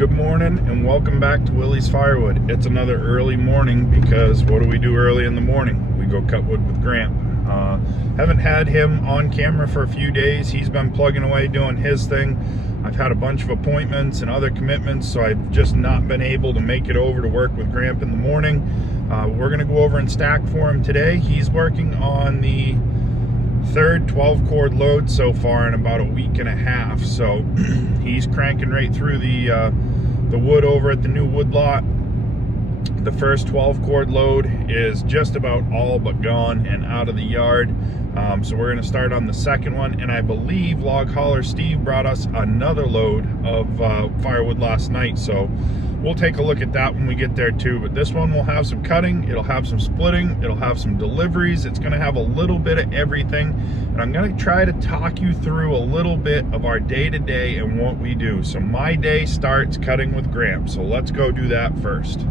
Good morning and welcome back to Willie's Firewood. It's another early morning because what do we do early in the morning? We go cut wood with Grant. Haven't had him on camera for a few days. He's been plugging away doing his thing. I've had a bunch of appointments and other commitments, so I've just not been able to make it over to work with Grant in the morning. We're gonna go over and stack for him today. He's working on the third 12 cord load so far in about a week and a half, so he's cranking right through the wood over at the new wood lot. The first 12 cord load is just about all but gone and out of the yard, so we're going to start on the second one, and I believe Log Hauler Steve brought us another load of firewood last night, so we'll take a look at that when we get there too. But this one will have some cutting, it'll have some splitting, it'll have some deliveries, it's going to have a little bit of everything, and I'm going to try to talk you through a little bit of our day-to-day and what we do. So my day starts cutting with Grant, so let's go do that first.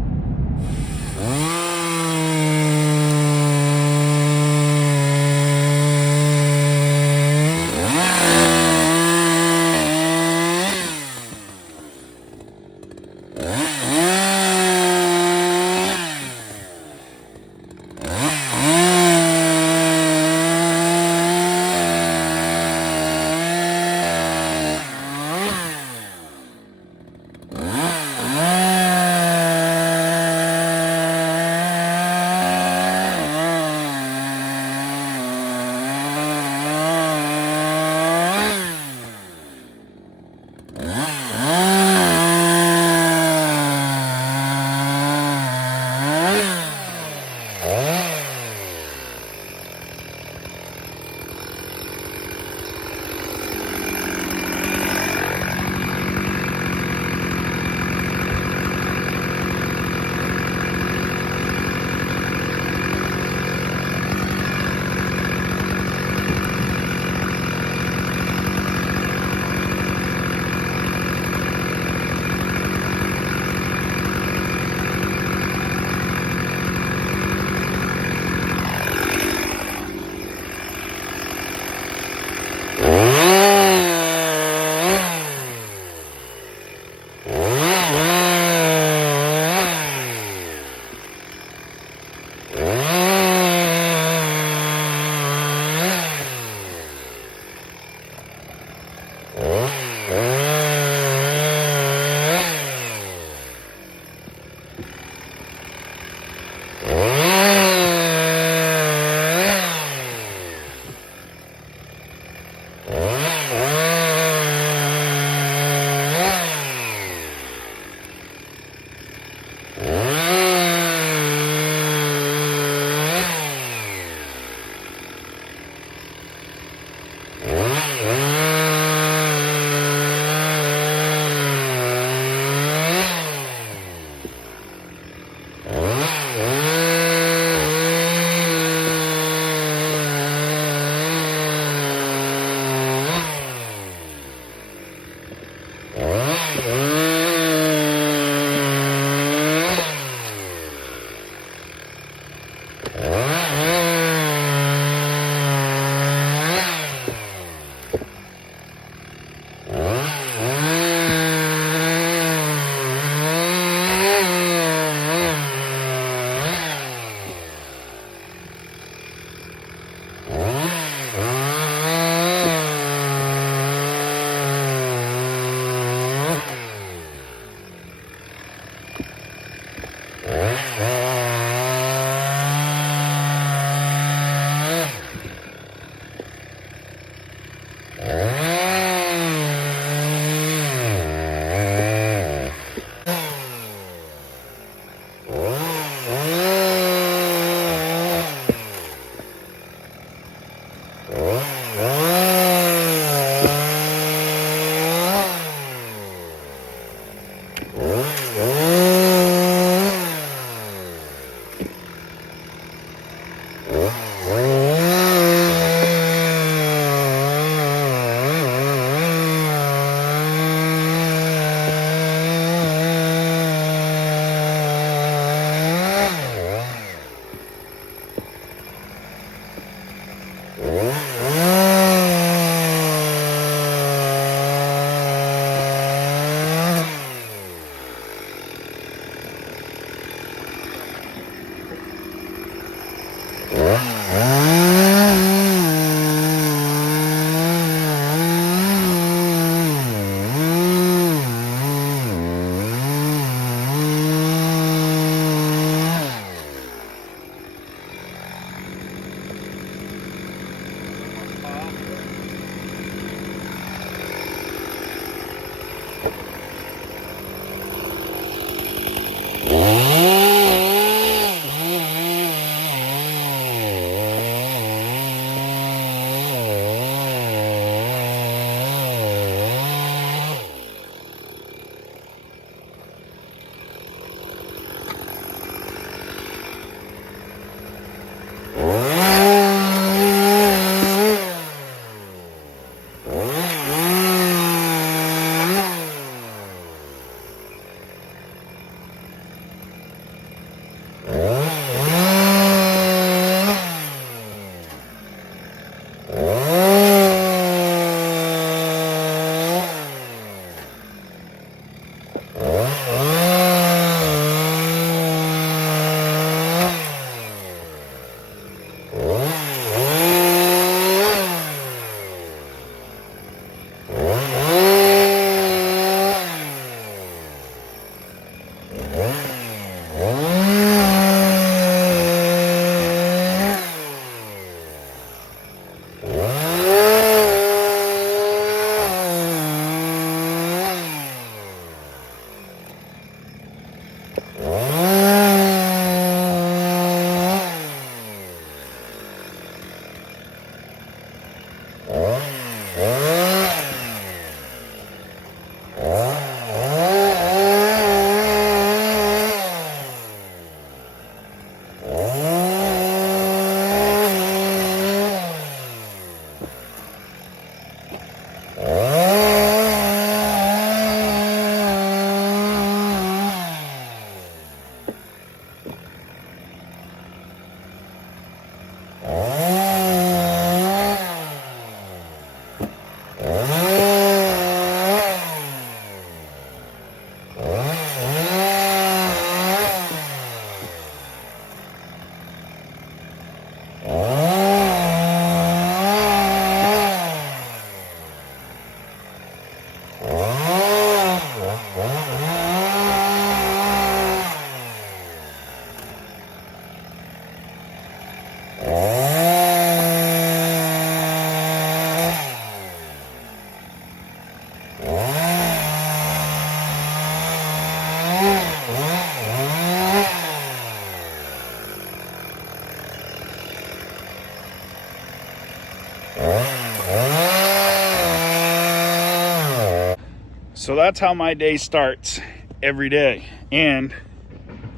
So that's how my day starts every day. And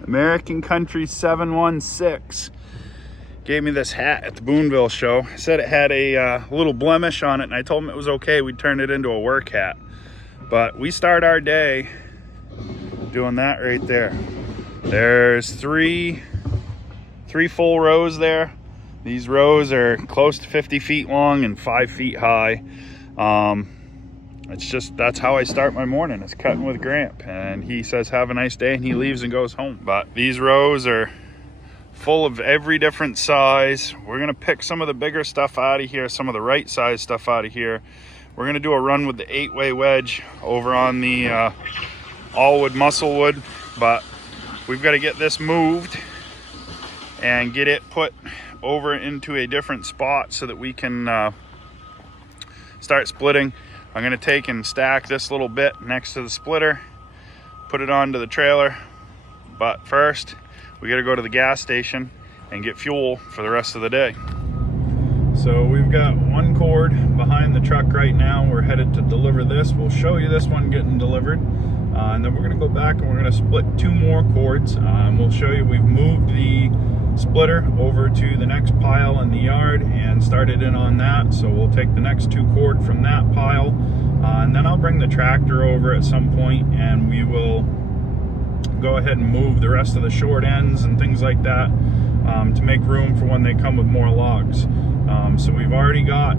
American Country 716 gave me this hat at the Boonville show. Said it had a little blemish on it, and I told him it was okay. We'd turn it into a work hat. But we start our day doing that right there. There's three full rows there. These rows are close to 50 feet long and 5 feet high. That's how I start my morning, is cutting with Gramp. And he says, have a nice day, and he leaves and goes home. But these rows are full of every different size. We're gonna pick some of the bigger stuff out of here, some of the right size stuff out of here. We're gonna do a run with the 8-way wedge over on the Allwood Musclewood, but we've got to get this moved and get it put over into a different spot so that we can start splitting. I'm gonna take and stack this little bit next to the splitter, put it onto the trailer, but first we gotta go to the gas station and get fuel for the rest of the day. So we've got one cord behind the truck right now. We're headed to deliver this. We'll show you this one getting delivered, and then we're gonna go back and we're gonna split 2 more cords. We'll show you we've moved the splitter over to the next pile in the yard and started in on that. So we'll take the next 2 cord from that pile, and then I'll bring the tractor over at some point and we will go ahead and move the rest of the short ends and things like that to make room for when they come with more logs. So we've already got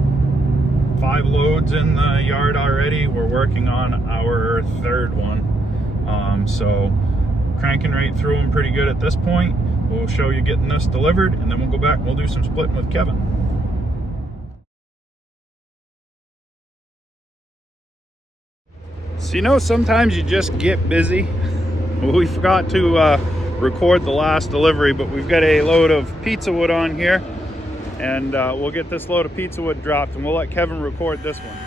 5 loads in the yard already. We're working on our 3rd one. So cranking right through them pretty good at this point. We'll show you getting this delivered, and then we'll go back and we'll do some splitting with Kevin. So, you know, sometimes you just get busy. We forgot to record the last delivery, but we've got a load of pizza wood on here, and we'll get this load of pizza wood dropped, and we'll let Kevin record this one.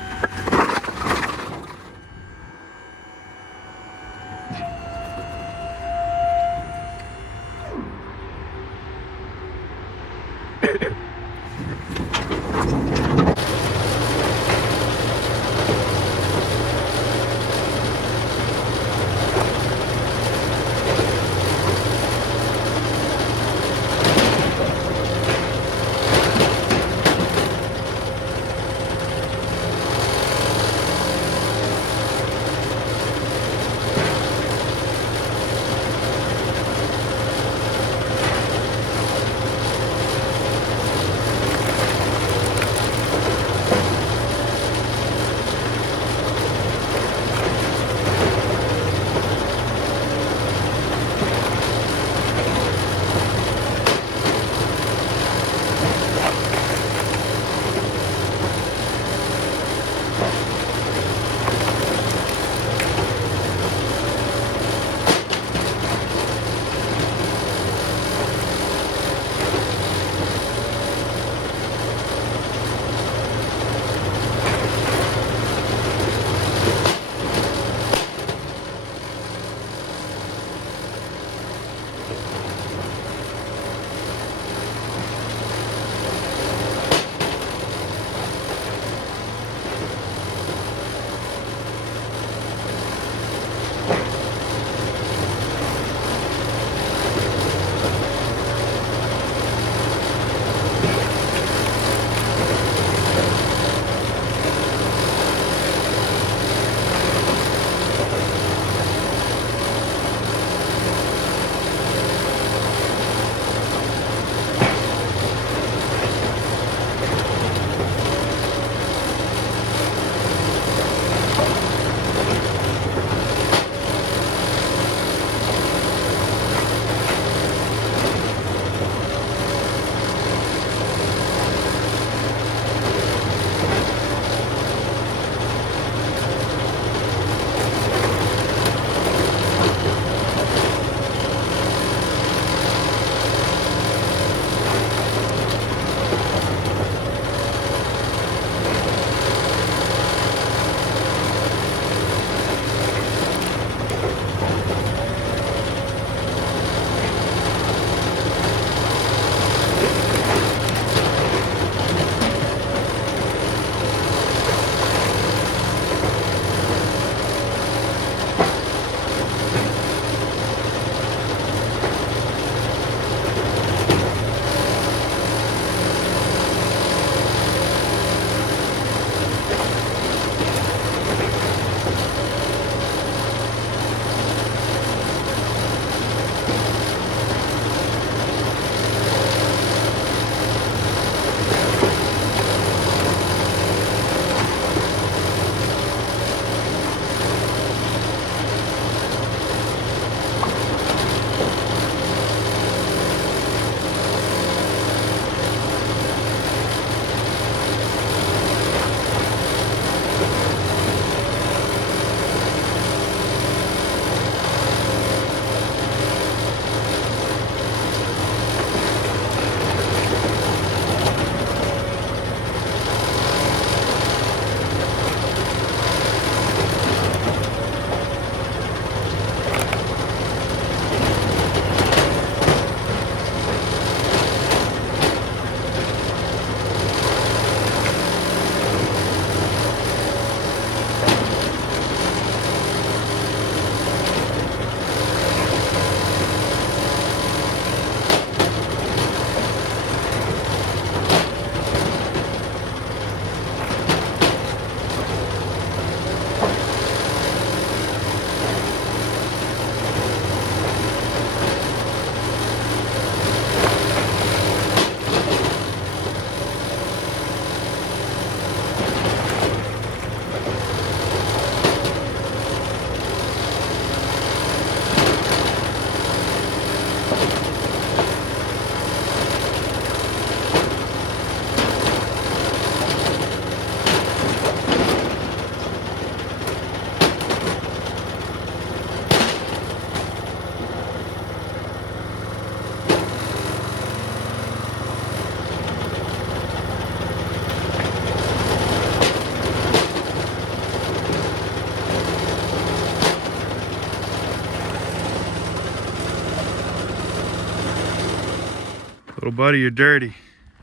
Little buddy, you're dirty.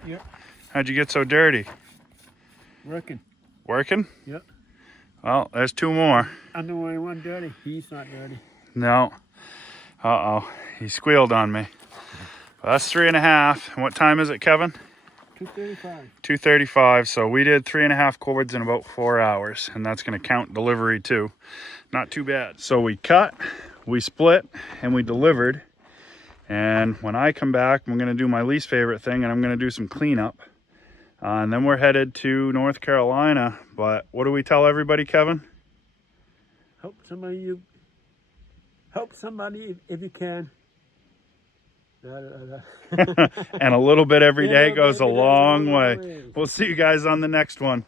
Yep. How'd you get so dirty? Working. Working? Yep. Well, there's 2 more. I'm the only one dirty. He's not dirty. No. Uh-oh. He squealed on me. Well, that's 3.5. And what time is it, Kevin? 2:35. 2:35. So we did 3.5 cords in about 4 hours. And that's going to count delivery too. Not too bad. So we cut, we split, and we delivered. And when I come back, I'm going to do my least favorite thing, and I'm going to do some cleanup. And then we're headed to North Carolina. But what do we tell everybody, Kevin? Help somebody if you can. And a little bit every day goes a long way. We'll see you guys on the next one.